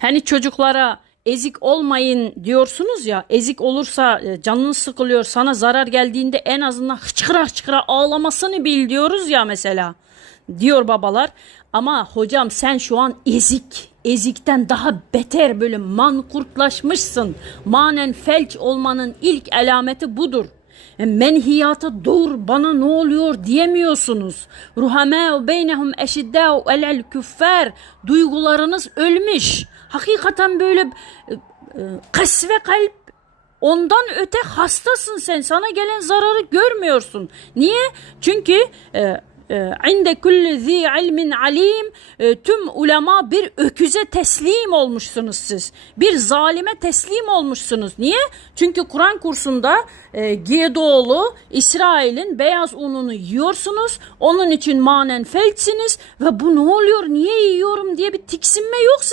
Hani çocuklara ezik olmayın diyorsunuz ya. Ezik olursa e, canın sıkılıyor, sana zarar geldiğinde en azından hıçkıra hıçkıra ağlamasını bil diyoruz ya mesela. Diyor babalar. Ama hocam sen şu an ezik, ezikten daha beter böyle mankurtlaşmışsın. Manen felç olmanın ilk alameti budur. E, Menhiyata dur bana ne oluyor diyemiyorsunuz. Ruhamâ beynehum eşiddâ elel küffer. Duygularınız ölmüş. Hakikaten böyle e, e, kasve kalp Ondan öte hastasın sen. Sana gelen zararı görmüyorsun. Niye? Çünkü e, inde kulli zi ilmin alim e, tüm ulema bir öküze teslim olmuşsunuz siz. Bir zalime teslim olmuşsunuz. Niye? Çünkü Kur'an kursunda e, Gedoğlu İsrail'in beyaz ununu yiyorsunuz. Onun için manen felçsiniz ve bu ne oluyor niye yiyorum diye bir tiksinme yok sizin.